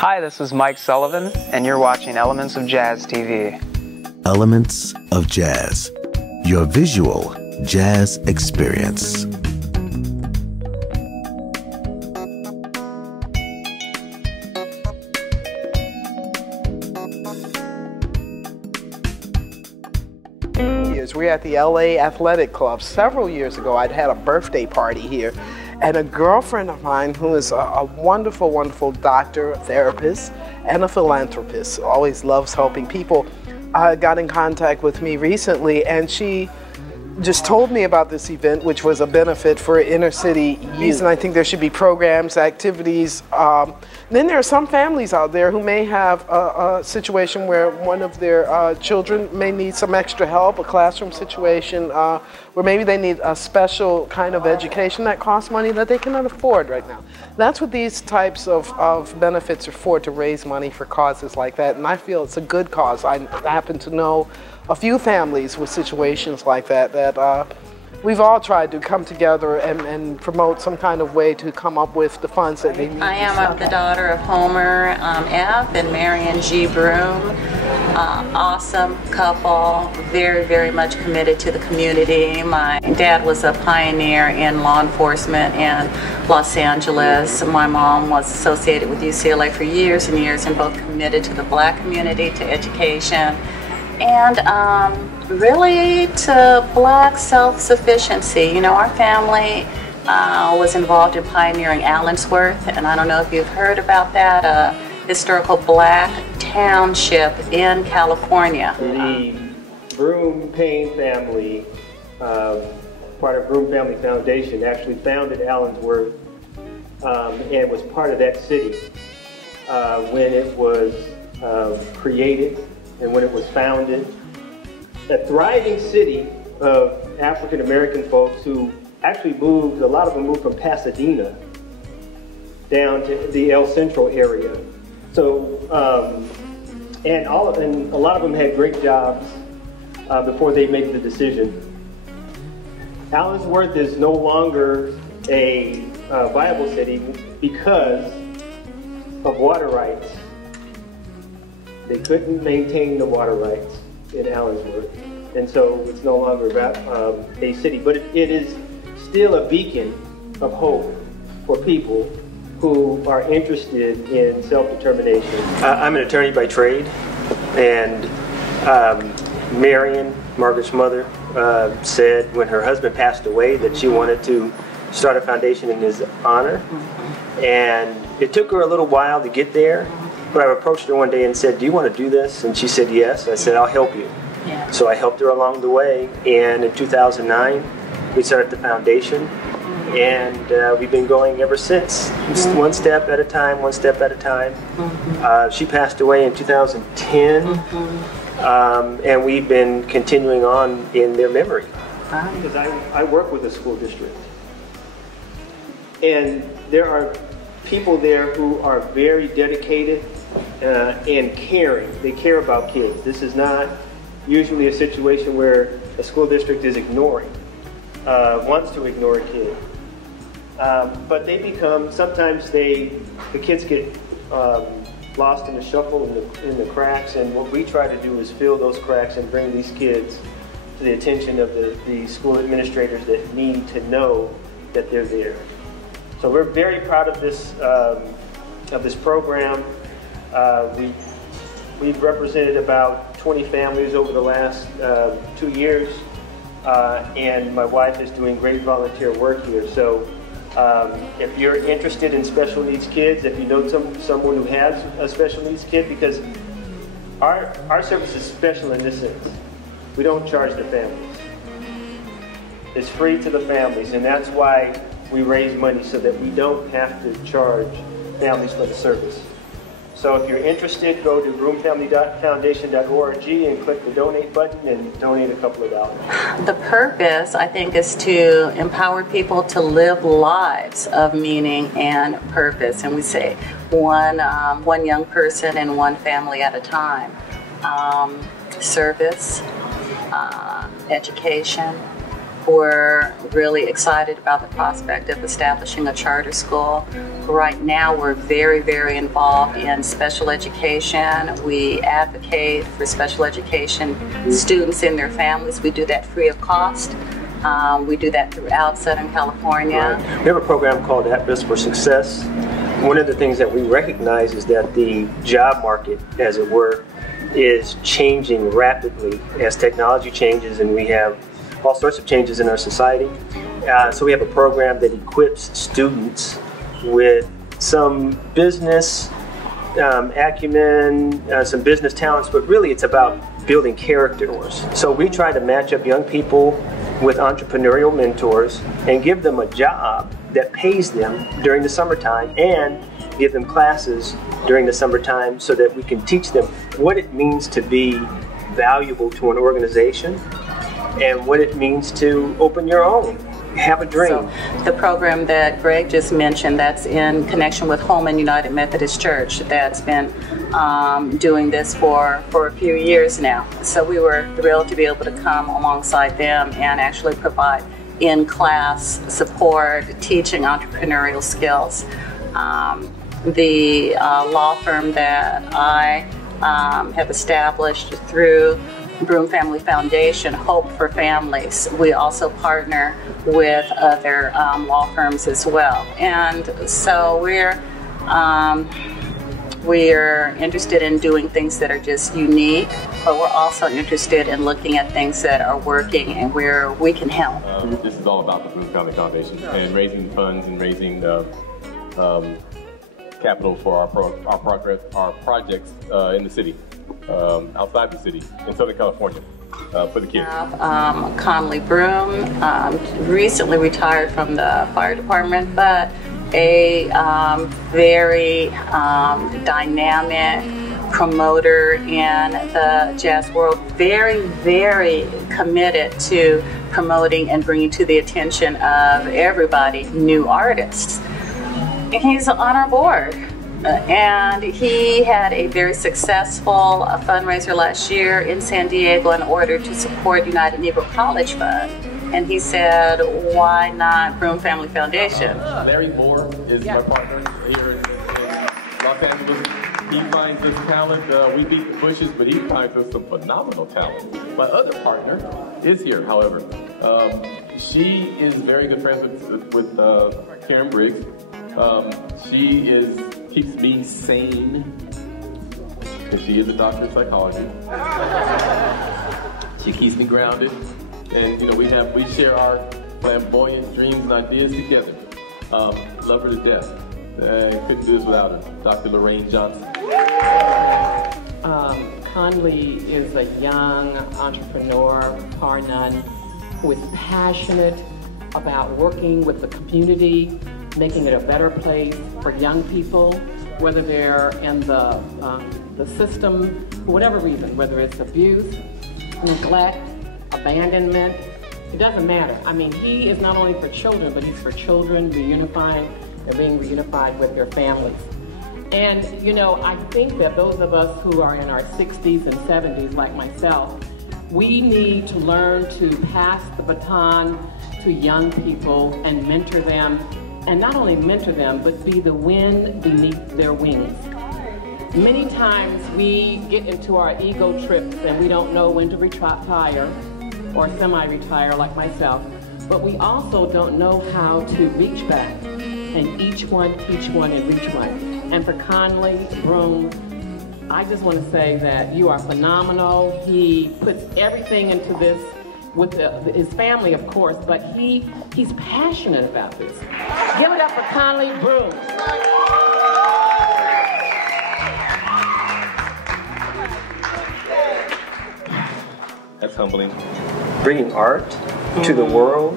Hi, this is Mike Sullivan, and you're watching Elements of Jazz TV. Elements of Jazz, your visual jazz experience. We're at the LA Athletic Club. Several years ago, I'd had a birthday party here, and a girlfriend of mine who is a wonderful, wonderful doctor, therapist, and a philanthropist, always loves helping people, got in contact with me recently, and she just told me about this event, which was a benefit for inner city youth. And I think there should be programs, activities. Then there are some families out there who may have a situation where one of their children may need some extra help, a classroom situation, where maybe they need a special kind of education that costs money that they cannot afford right now. That's what these types of benefits are for, to raise money for causes like that. And I feel it's a good cause. I happen to know a few families with situations like that we've all tried to come together and promote some kind of way to come up with the funds that they need. I am the daughter of Homer F. and Marion G. Broome. Awesome couple, very, very much committed to the community. My dad was a pioneer in law enforcement in Los Angeles. My mom was associated with UCLA for years and years, and both committed to the Black community, to education, and really to Black self-sufficiency. You know, our family was involved in pioneering Allensworth, and I don't know if you've heard about that, a historical Black township in California. The Broome Payne family, part of Broome Family Foundation, actually founded Allensworth and was part of that city when it was created and when it was founded. A thriving city of African American folks who actually moved, a lot of them moved from Pasadena down to the El Centro area. So, and a lot of them had great jobs before they made the decision. Allensworth is no longer a viable city because of water rights. They couldn't maintain the water rights in Allensworth, and so it's no longer a city, but it is still a beacon of hope for people who are interested in self-determination. I'm an attorney by trade, and Marion, Margaret's mother, said when her husband passed away that she wanted to start a foundation in his honor, and it took her a little while to get there. But I approached her one day and said, "Do you want to do this?" And she said, "Yes." I said, "I'll help you." Yeah. So I helped her along the way, and in 2009, we started the foundation, and we've been going ever since. One step at a time, one step at a time. She passed away in 2010, and we've been continuing on in their memory. Because I work with a school district, and there are people there who are very dedicated and caring. They care about kids. This is not usually a situation where a school district is ignoring, wants to ignore a kid. But they become, sometimes the kids get lost in the shuffle, in the cracks, and what we try to do is fill those cracks and bring these kids to the attention of the school administrators that need to know that they're there. So we're very proud of this program. We've represented about 20 families over the last 2 years, and my wife is doing great volunteer work here. So if you're interested in special needs kids, if you know someone who has a special needs kid, because our service is special in this sense. We don't charge the families. It's free to the families, and that's why we raise money, so that we don't have to charge families for the service. So if you're interested, go to broomefamilyfoundation.org and click the donate button and donate a couple of dollars. The purpose, I think, is to empower people to live lives of meaning and purpose. And we say one young person and one family at a time. Service, education, We're really excited about the prospect of establishing a charter school. Right now, we're very, very involved in special education. We advocate for special education students and their families. We do that free of cost. We do that throughout Southern California. Right. We have a program called At Risk for Success. One of the things that we recognize is that the job market, as it were, is changing rapidly as technology changes, and we have all sorts of changes in our society. So we have a program that equips students with some business acumen, some business talents, but really it's about building characters. So we try to match up young people with entrepreneurial mentors and give them a job that pays them during the summertime, and give them classes during the summertime so that we can teach them what it means to be valuable to an organization and what it means to open your own, have a dream. So the program that Greg just mentioned, that's in connection with Holman United Methodist Church, that's been doing this for a few years now. So we were thrilled to be able to come alongside them and actually provide in-class support, teaching entrepreneurial skills. The law firm that I have established through Broome Family Foundation, Hope for Families, we also partner with other law firms as well. And so we're interested in doing things that are just unique, but we're also interested in looking at things that are working and where we can help. This is all about the Broome Family Foundation and raising funds and raising capital for our projects in the city, outside the city, in Southern California, for the kids. Conley Broome recently retired from the fire department, but a very dynamic promoter in the jazz world, very, very committed to promoting and bringing to the attention of everybody new artists. He's on our board, and he had a very successful fundraiser last year in San Diego in order to support United Negro College Fund. And he said, why not Broome Family Foundation? Larry Boorme is my partner here in Los Angeles. He finds us talent. We beat the bushes, but he finds us some phenomenal talent. My other partner is here, however. She is very good friends with Karen Briggs. She keeps me sane, because she is a doctor of psychology. She keeps me grounded, and we share our flamboyant dreams and ideas together. Love her to death. Couldn't do this without her. Dr. Loraine Johnson. Conley is a young entrepreneur, bar none, who is passionate about working with the community, making it a better place for young people, whether they're in the system for whatever reason, whether it's abuse, neglect, abandonment, it doesn't matter. I mean, he is not only for children, but he's for children reunifying. They're being reunified with their families. And, I think that those of us who are in our 60s and 70s, like myself, we need to learn to pass the baton to young people and mentor them. And not only mentor them, but be the wind beneath their wings. Many times we get into our ego trips and we don't know when to retire or semi-retire like myself, but we also don't know how to reach back and teach one and reach one. And for Conley Broome, I just want to say that you are phenomenal. He puts everything into this with his family, of course, but he's passionate about this. Give it up for Conley Broome. That's humbling. Bringing art to the world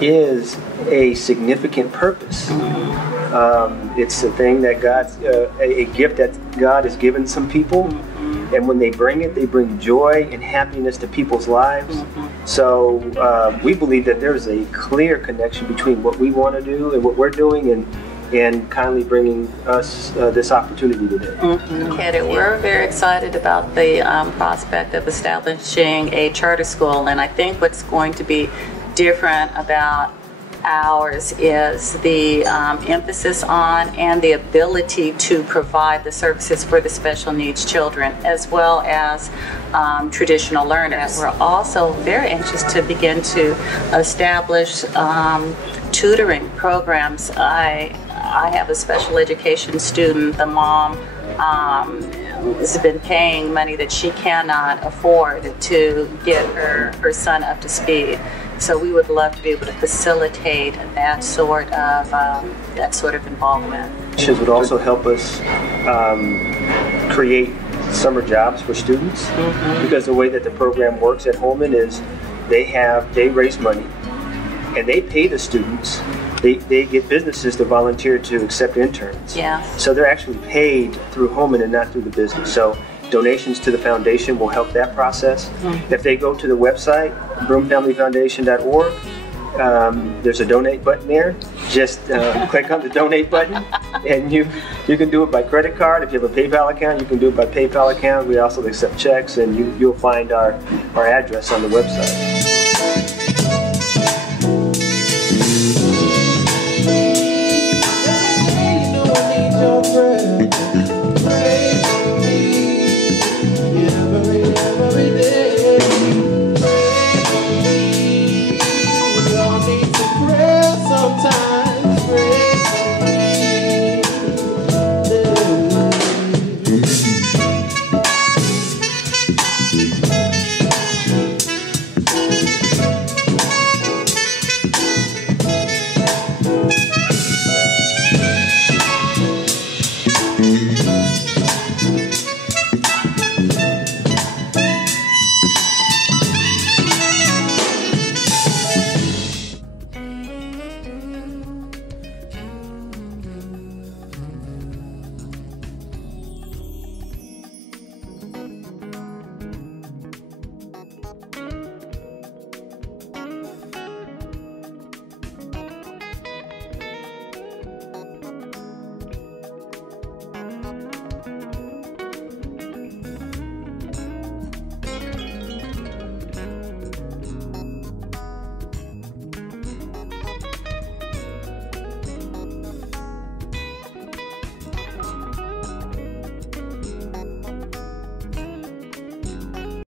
is a significant purpose. It's a thing that a gift that God has given some people. And when they bring it, they bring joy and happiness to people's lives. So we believe that there's a clear connection between what we want to do and what we're doing, and kindly bringing us this opportunity today. We're very excited about the prospect of establishing a charter school, and I think what's going to be different about ours is the emphasis on and the ability to provide the services for the special needs children as well as traditional learners. We're also very anxious to begin to establish tutoring programs. I have a special education student. The mom has been paying money that she cannot afford to get her son up to speed. So we would love to be able to facilitate that sort of involvement. This would also help us create summer jobs for students, because the way that the program works at Holman is they raise money and they pay the students. They get businesses to volunteer to accept interns. Yeah. So they're actually paid through Holman and not through the business. So donations to the foundation will help that process. If they go to the website, broomefamilyfoundation.org, there's a donate button there. Just click on the donate button, and you can do it by credit card. If you have a PayPal account, you can do it by PayPal account. We also accept checks, and you'll find our address on the website.